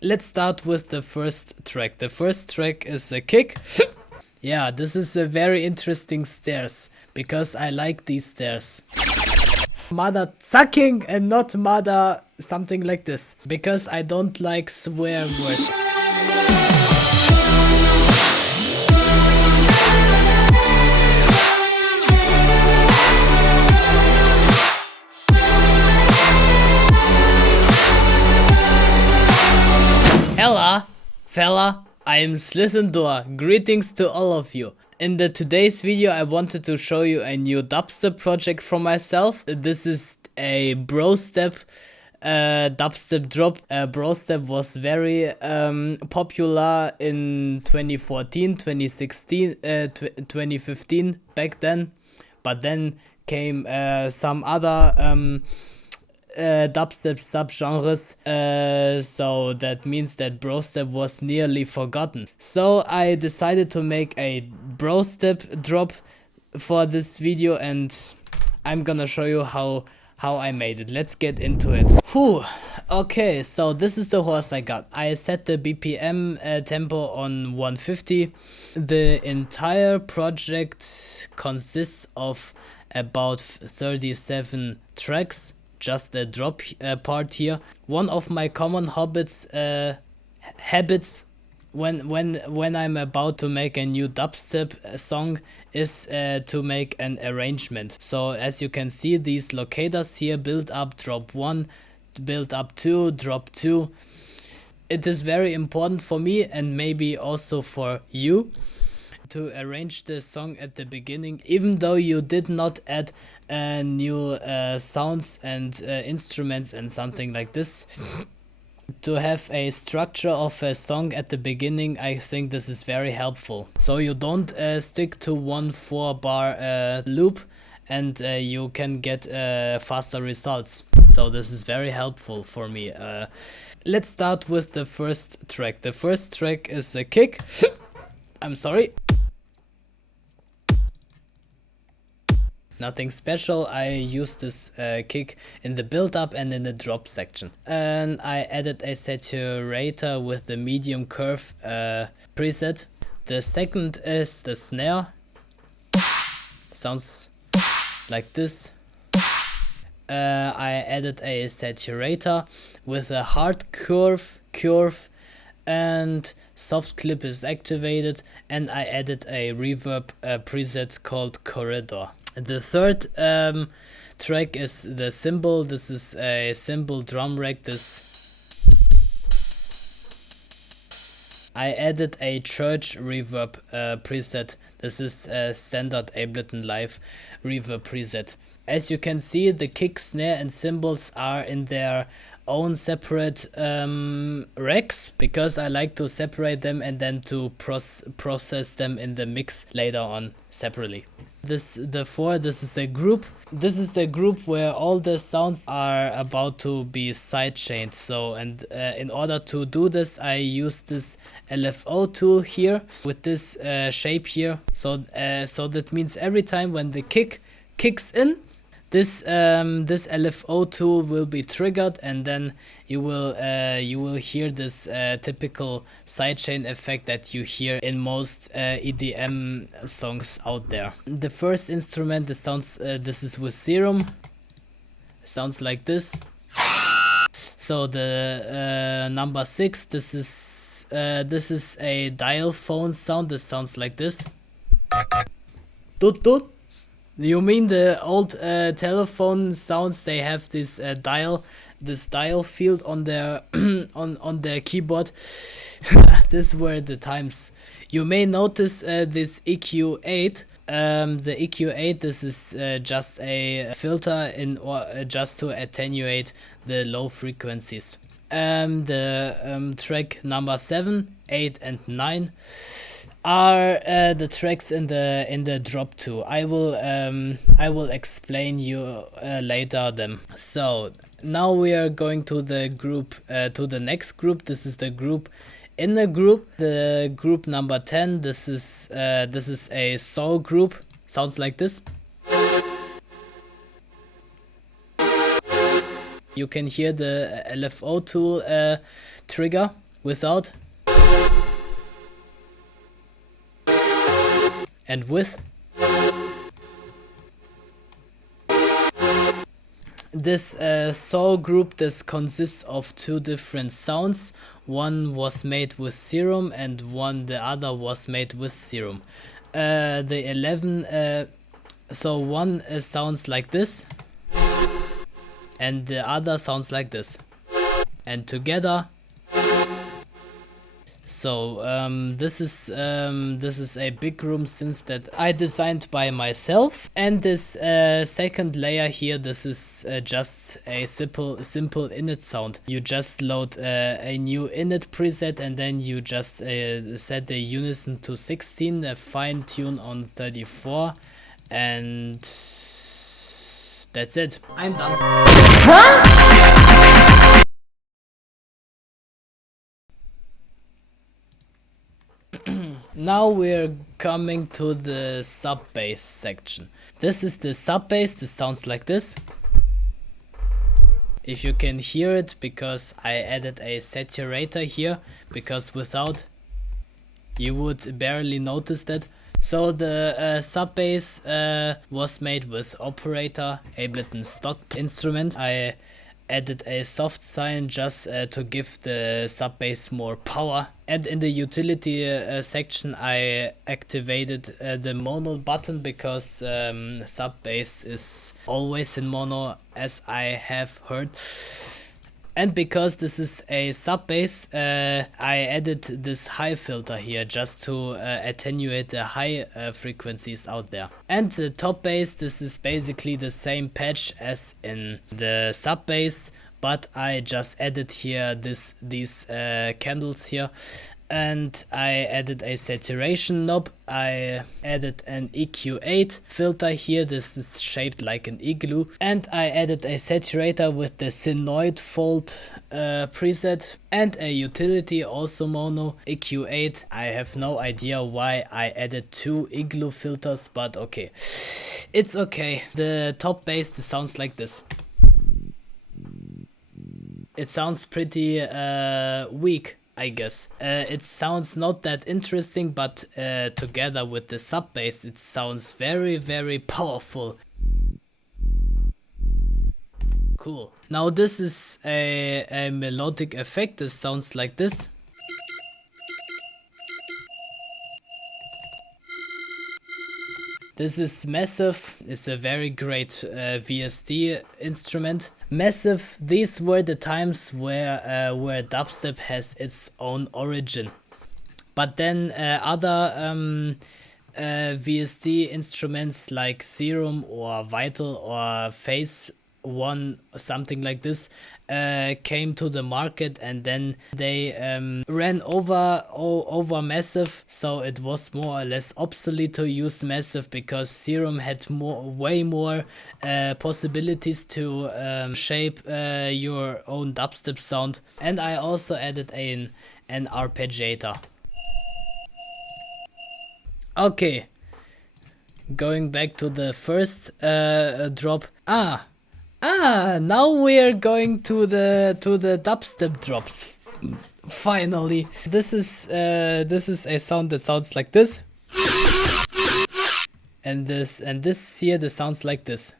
Let's start with the first track. The first track is a kick. Yeah, this is a very interesting stairs because I like these stairs. Motherzacking and not mother something like this because I don't like swear words. Hella, fella, I am Slithendor. Greetings to all of you. In today's video I wanted to show you a new dubstep project for myself. This is a Brostep dubstep drop. Brostep was very popular in 2014, 2016, 2015 back then. But then came some other dubstep subgenres, so that means that Brostep was nearly forgotten. So I decided to make a Brostep drop for this video and I'm gonna show you how I made it. Let's get into it. Whew. Okay, so this is the horse I got. I set the BPM tempo on 150. The entire project consists of about 37 tracks. Just the drop part here. One of my common habits when I'm about to make a new dubstep song is to make an arrangement. So as you can see, these locators here, build up, drop 1, build up 2, drop 2. It is very important for me and maybe also for you to arrange the song at the beginning, even though you did not add new sounds and instruments and something like this. To have a structure of a song at the beginning, I think this is very helpful. So you don't stick to one 4-bar loop and you can get faster results. So this is very helpful for me. Let's start with the first track. The first track is a kick. I'm sorry. Nothing special. I used this kick in the build up and in the drop section. And I added a saturator with the medium curve preset. The second is the snare. Sounds like this. I added a saturator with a hard curve and soft clip is activated, and I added a reverb preset called corridor. The third track is the cymbal. This is a cymbal drum rack. I added a church reverb preset. This is a standard Ableton Live reverb preset. As you can see, the kick, snare and cymbals are in their own separate racks because I like to separate them and then to process them in the mix later on separately. This is the group. This is the group where all the sounds are about to be sidechained. So in order to do this, I use this LFO tool here with this shape here. So that means every time when the kick kicks in, this LFO tool will be triggered, and then you will hear this typical sidechain effect that you hear in most EDM songs out there. The first instrument, this is with Serum. Sounds like this. So the number 6, this is a dial phone sound. This sounds like this. Toot toot. You mean the old telephone sounds? They have this dial field on their on their keyboard. These were the times. You may notice this EQ8. The EQ8. This is just a filter just to attenuate the low frequencies. The track number 7, 8, and 9. Are the tracks in the drop 2. I will explain you later them. So now we are going to the group to the next group. This is the group in the group. The group number 10. This is a soul group. Sounds like this. You can hear the LFO tool trigger. without, and with. This saw group, this consists of two different sounds. One was made with serum and the other was made with serum. The 11, so one sounds like this and the other sounds like this, and together. So this is a big room since that I designed by myself, and this second layer here, this is just a simple init sound. You just load a new init preset and then you just set the unison to 16, fine tune on 34, and that's it. I'm done. Now we're coming to the sub bass section. This is the sub bass. This sounds like this. If you can hear it, because I added a saturator here, because without you would barely notice that. So the sub bass was made with operator, Ableton stock instrument. I added a soft sign just to give the sub bass more power. And in the utility section I activated the mono button, because sub bass is always in mono, as I have heard. And because this is a sub bass, I added this high filter here just to attenuate the high frequencies out there. And the top bass, this is basically the same patch as in the sub bass, but I just added here these candles here. And I added a saturation knob. I added an EQ8 filter here. This is shaped like an igloo. And I added a saturator with the Synoid fold preset, and a utility, also mono, EQ8. I have no idea why I added two igloo filters, but okay. It's okay. The top bass, this sounds like this. It sounds pretty weak, I guess. It sounds not that interesting, but together with the sub bass it sounds very, very powerful. Cool. Now this is a melodic effect. This sounds like this. This is Massive. It's a very great VST instrument. Massive, these were the times where dubstep has its own origin. But then other VST instruments like Serum or Vital or Phase One, something like this, came to the market, and then they ran over Massive, so it was more or less obsolete to use Massive, because Serum had way more possibilities to shape your own dubstep sound. And I also added an arpeggiator. Okay, going back to the first drop. Now we're going to the dubstep drops. Finally, this is a sound that sounds like this, and this here, that sounds like this.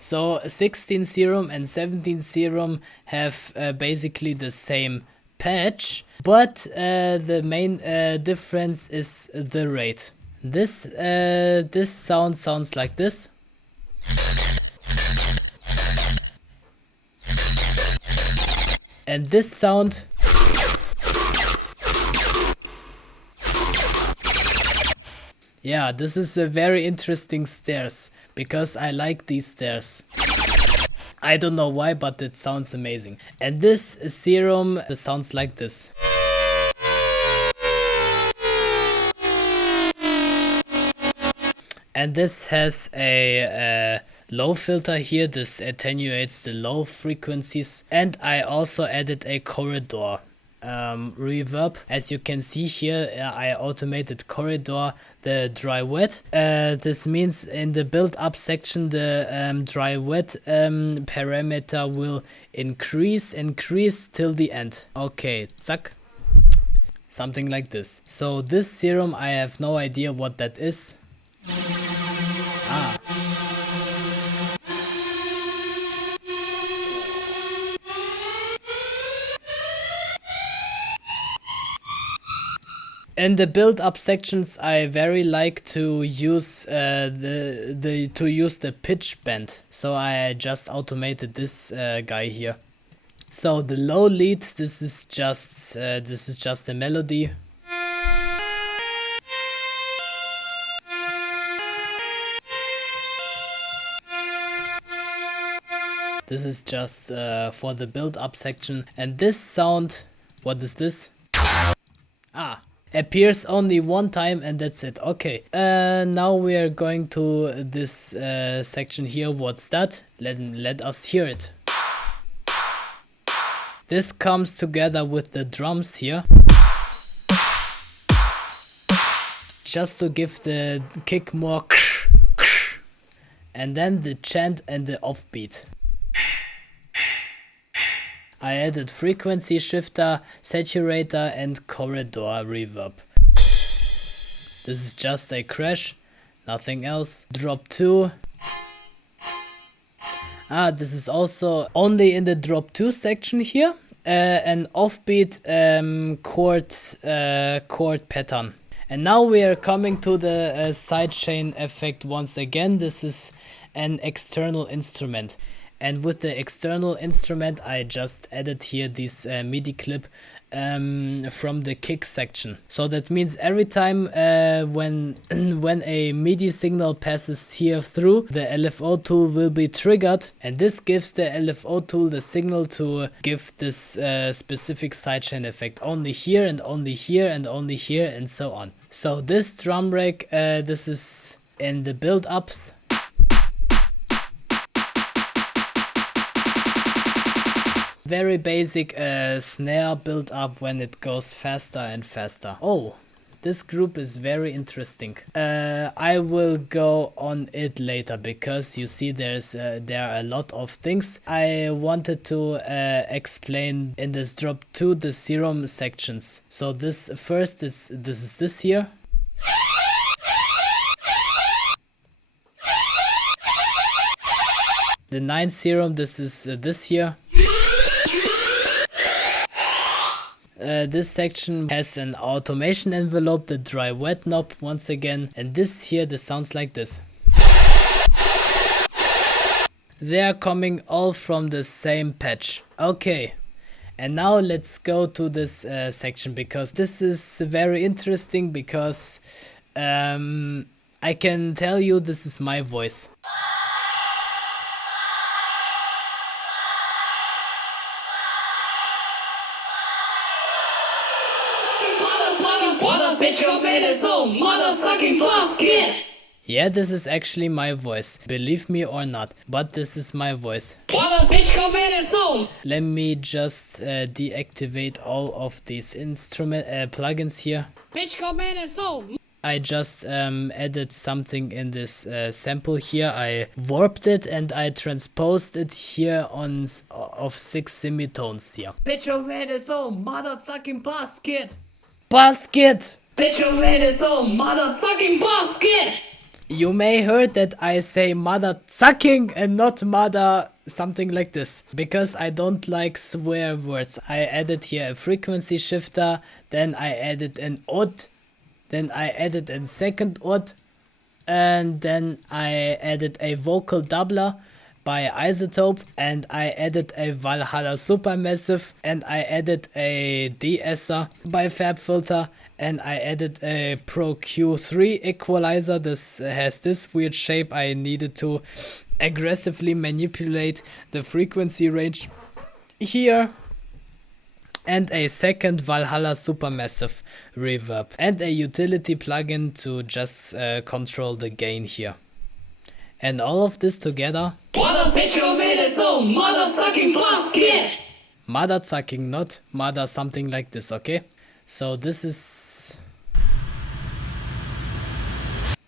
So 16 Serum and 17 Serum have basically the same patch, but the main difference is the rate. This sound sounds like this. And this sound yeah, this is a very interesting stairs, because I like these stairs. I don't know why, but it sounds amazing. And this Serum sounds like this. And this has a low filter here. This attenuates the low frequencies. And I also added a corridor. reverb. As you can see here, I automated corridor the dry wet. This means in the build up section the dry wet parameter will increase till the end. Okay, zack. Something like this. So this serum, I have no idea what that is. In the build-up sections, I very like to use the pitch bend. So I just automated this guy here. So the low lead, this is just a melody. This is just for the build-up section. And this sound, what is this? Appears only one time and that's it. Okay, now we are going to this section here. What's that? Let us hear it. This comes together with the drums here, just to give the kick more, and then the chant and the offbeat. I added frequency shifter, saturator and corridor reverb. This is just a crash, nothing else. Drop 2. This is also only in the drop 2 section here. An offbeat chord pattern. And now we are coming to the sidechain effect once again. This is an external instrument. And with the external instrument, I just added here this MIDI clip from the kick section. So that means every time when a MIDI signal passes here through, the LFO tool will be triggered, and this gives the LFO tool the signal to give this specific sidechain effect only here and only here and only here and so on. So this drum break, this is in the build-ups. Very basic snare build up when it goes faster and faster. Oh, this group is very interesting. I will go on it later because you see there are a lot of things I wanted to explain in this drop 2 the serum sections. So this first is this here. The 9 serum, this is this here. This section has an automation envelope, the dry wet knob once again, and this here, this sounds like this. They are coming all from the same patch. Okay, and now let's go to this section because this is very interesting because I can tell you this is my voice. Yeah, this is actually my voice. Believe me or not, but this is my voice. Let me just deactivate all of these instrument plugins here. I just added something in this sample here. I warped it and I transposed it here on of 6 semitones here. Motherzacking basket! Basket! Motherzacking basket! You may heard that I say motherzacking and not mother something like this, because I don't like swear words. I added here a frequency shifter, then I added an odd, then I added a second odd, and then I added a vocal doubler by Isotope, and I added a Valhalla Supermassive, and I added a de-esser by FabFilter, and I added a Pro Q3 equalizer. This has this weird shape. I needed to aggressively manipulate the frequency range here, and a second Valhalla Supermassive reverb, and a utility plugin to just control the gain here. And all of this together, Motherzacking basket! Motherzacking, not mother something like this, okay? So this is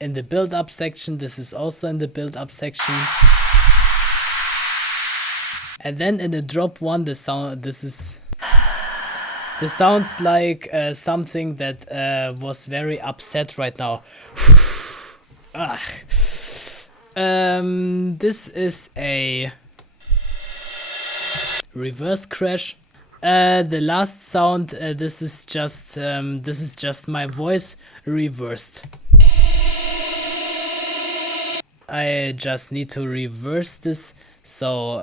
in the build-up section, this is also in the build-up section. And then in the drop one, the sound, this sounds like something that was very upset right now. This is a reverse crash. The last sound, this is just my voice reversed. I just need to reverse this, so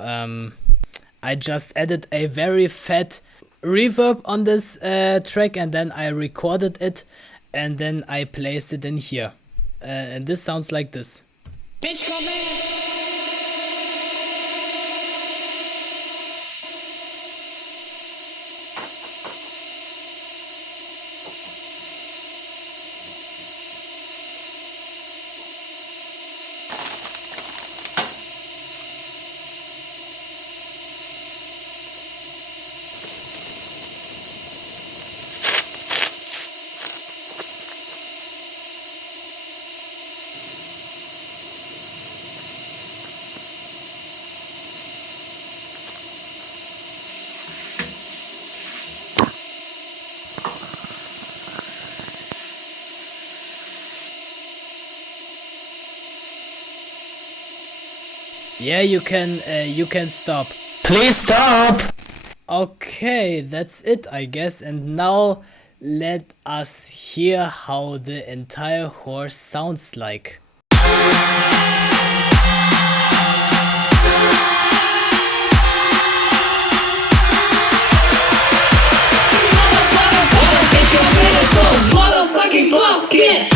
I just added a very fat reverb on this track, and then I recorded it, and then I placed it in here. And this sounds like this. Bitch, come in. Yeah, you can stop. Please stop! Okay, that's it, I guess. And now let us hear how the entire horse sounds like. Motherzacking basket.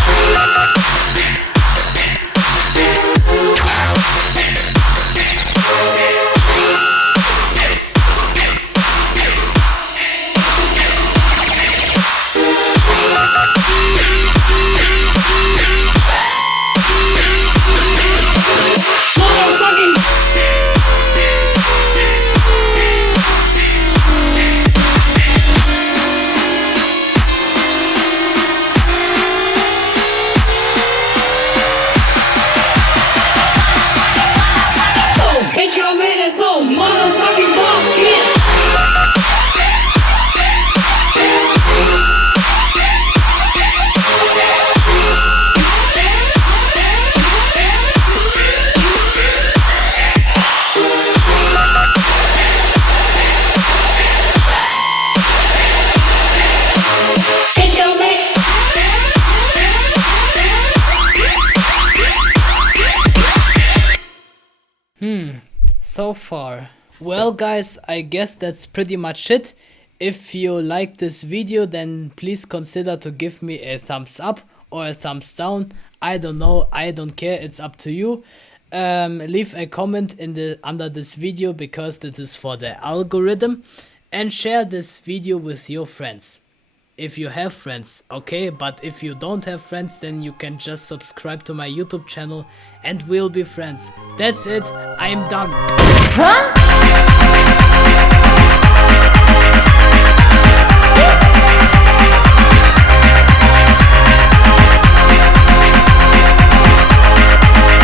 So far. Well guys, I guess that's pretty much it. If you like this video, then please consider to give me a thumbs up or a thumbs down. I don't know, I don't care, it's up to you. Leave a comment in under this video, because this is for the algorithm, and share this video with your friends. If you have friends, okay, but if you don't have friends, then you can just subscribe to my YouTube channel and we'll be friends. That's it, I'm done. Huh?